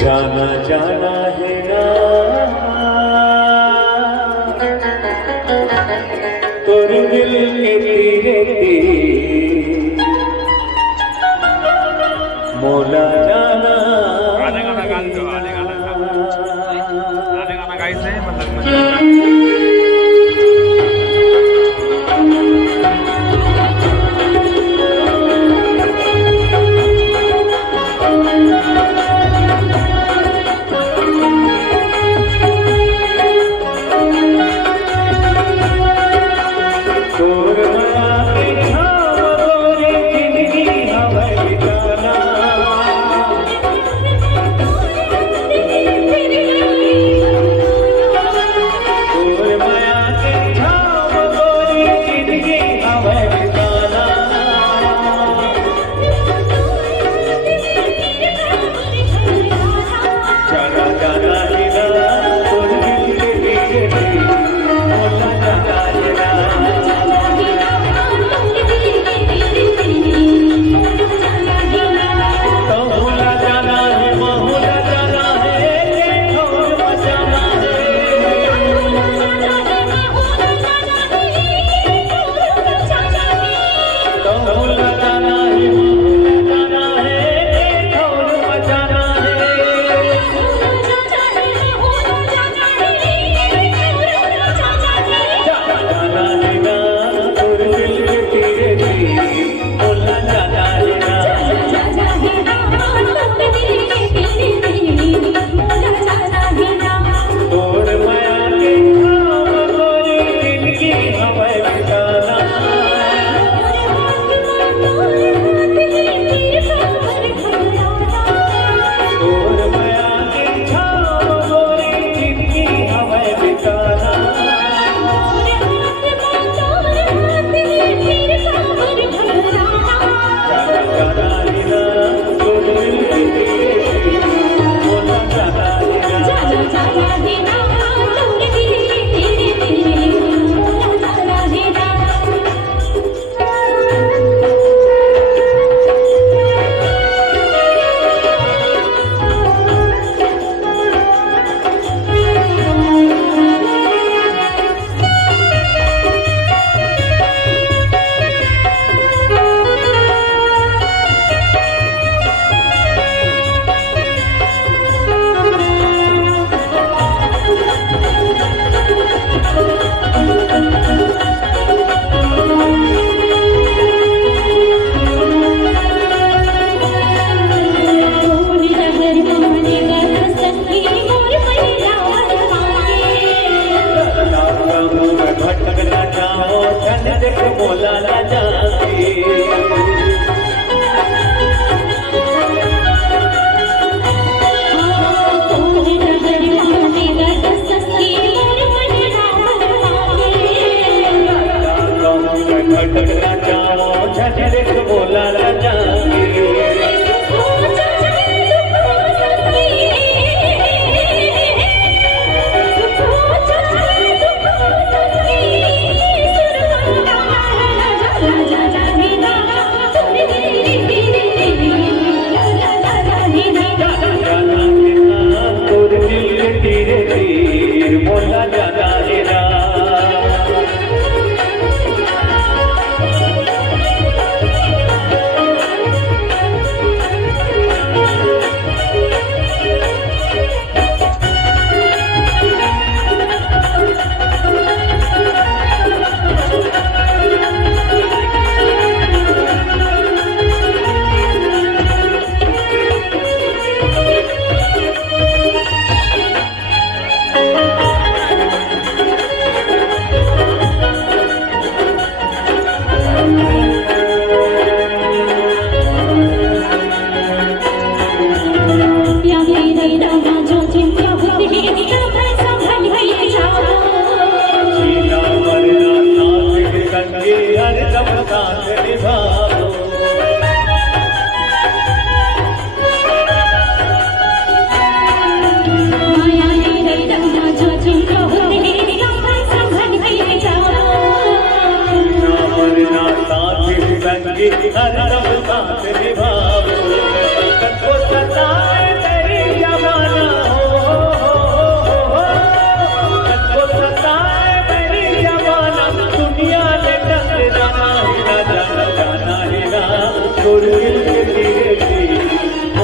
जाना जाना है ना तोरे दिल के तीरे मोला जाना आने गाना गाइसे मतलब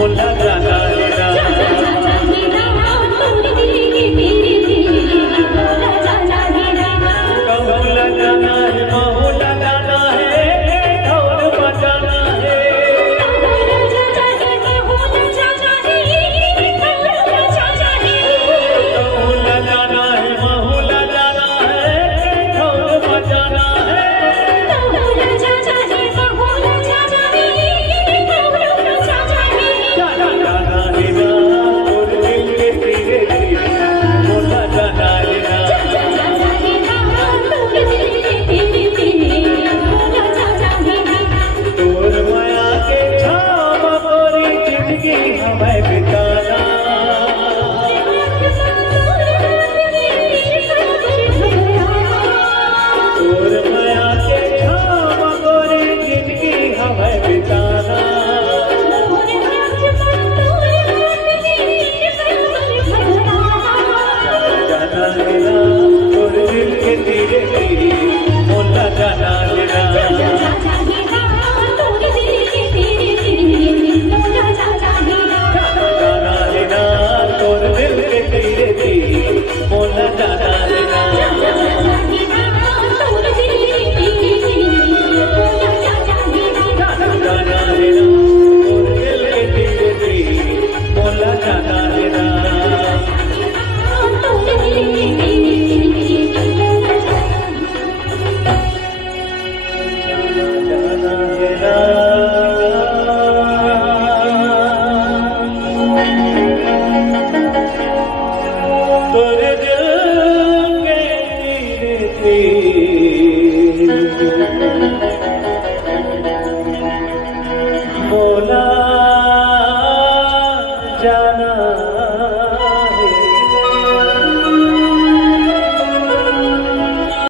मोला जाना है ना कहूला जाना है महुला जाना है ढोल बजाना है कहूला जाना है महुला जाना है ढोल बजाना है हमें बिताना और माया के छाव गोरी जिंदगी हमें बिताना जाना लेना और दिल के धीरे धीरे मोला जाना लेना जाना लेना और दिल के धीरे धीरे मोला जाना लेना जाना लेना और दिल के धीरे धीरे मोला जाना लेना जाना लेना तोरे दिल के धीरे धीरे मोला जाना